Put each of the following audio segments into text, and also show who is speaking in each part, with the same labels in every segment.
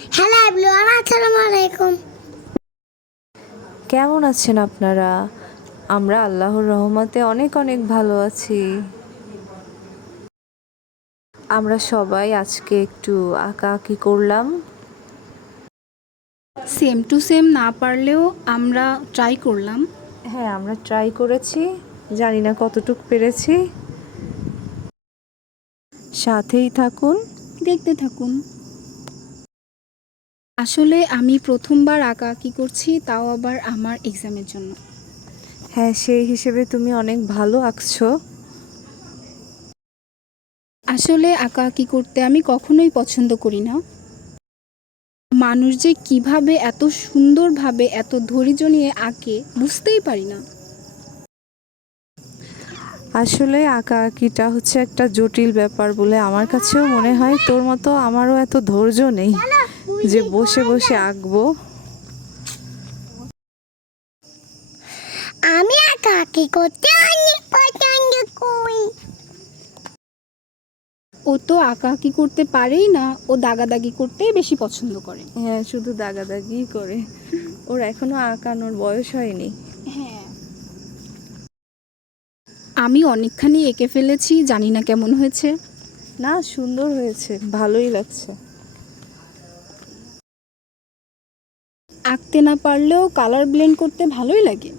Speaker 1: Hello everyone, আসসালামু আলাইকুম।
Speaker 2: কেমন আছেন আপনারা? আমরা আল্লাহর রহমতে অনেক অনেক ভালো আছি। আমরা সবাই আজকে একটু আঁকাআঁকি করলাম।
Speaker 3: সেম টু সেম না পারলেও আমরা ট্রাই করলাম।
Speaker 2: হ্যাঁ, আমরা ট্রাই করেছি, জানি না কতটুকু পেরেছি। সাথেই থাকুন,
Speaker 3: দেখতে থাকুন। আসলে আমি প্রথমবার আঁকাআঁকি করছি, তাও আবার আমার এক্সামের জন্য।
Speaker 2: হ্যাঁ সেই হিসেবে তুমি অনেক ভালো আঁকছো।
Speaker 3: আসলে আঁকাআঁকি করতে আমি কখনোই পছন্দ করি না। মানুষ যে কিভাবে এত সুন্দরভাবে এত ধৈর্য নিয়ে আঁকে বুঝতেই পারি না।
Speaker 2: আসলে আঁকাআঁকিটা হচ্ছে একটা জটিল ব্যাপার বলে আমার কাছেও মনে হয়। তোর মতো আমারও এত ধৈর্য নেই যে বসে বসে আঁকবো।
Speaker 1: আমি আঁকাআঁকি করতে অনেক পছন্দ করি।
Speaker 3: ও তো আঁকাআঁকি করতে পারেই না, ও দাগাদাগি করতেই বেশি পছন্দ করে।
Speaker 2: হ্যাঁ, শুধু দাগাদাগিই করে। ওর এখনো আঁকানোর বয়স হয়নি।
Speaker 3: হ্যাঁ, আমি অনেকখানি এঁকে ফেলেছি, জানি না কেমন হয়েছে।
Speaker 2: না, সুন্দর হয়েছে, ভালোই লাগছে।
Speaker 3: আঁকতে না পারলেও কালার ব্লেন্ড করতে ভালোই লাগে।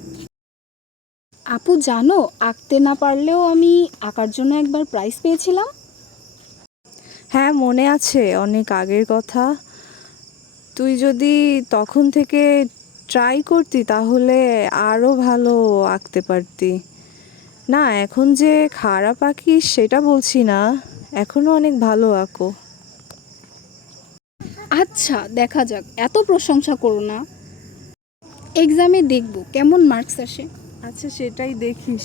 Speaker 3: আপু জানো, আঁকতে না পারলেও আমি আঁকার জন্য একবার প্রাইজ পেয়েছিলাম।
Speaker 2: হ্যাঁ, মনে আছে, অনেক আগের কথা। তুই যদি তখন থেকে ট্রাই করতি তাহলে আরও ভালো আঁকতে পারতি। না, এখন যে খারাপ আঁকিস সেটা বলছি না, এখনও অনেক ভালো আঁকো।
Speaker 3: আচ্ছা, দেখা যাক, এত প্রশংসা করো না। এক্সামে দেখব কেমন মার্কস আসে।
Speaker 2: আচ্ছা, সেটাই দেখিস।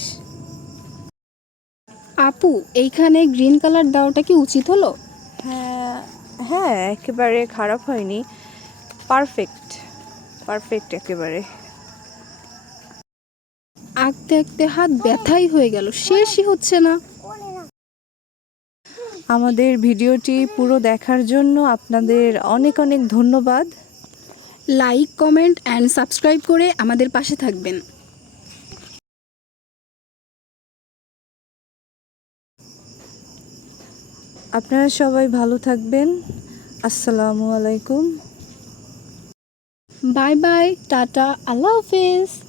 Speaker 3: আপু, এইখানে গ্রিন কালার দেওয়াটা কি উচিত হলো?
Speaker 2: হ্যাঁ হ্যাঁ, একেবারে খারাপ হয়নি, পারফেক্ট পারফেক্ট একেবারে।
Speaker 3: আঁকতে আঁকতে হাত ব্যথাই হয়ে গেল, শেষই হচ্ছে না।
Speaker 2: আমাদের ভিডিওটি পুরো দেখার জন্য আপনাদের অনেক অনেক ধন্যবাদ।
Speaker 3: লাইক, কমেন্ট অ্যান্ড সাবস্ক্রাইব করে আমাদের পাশে থাকবেন।
Speaker 2: আপনারা সবাই ভালো থাকবেন। আসসালামু আলাইকুম।
Speaker 3: বাই বাই, টাটা, আল্লাহ হাফেজ।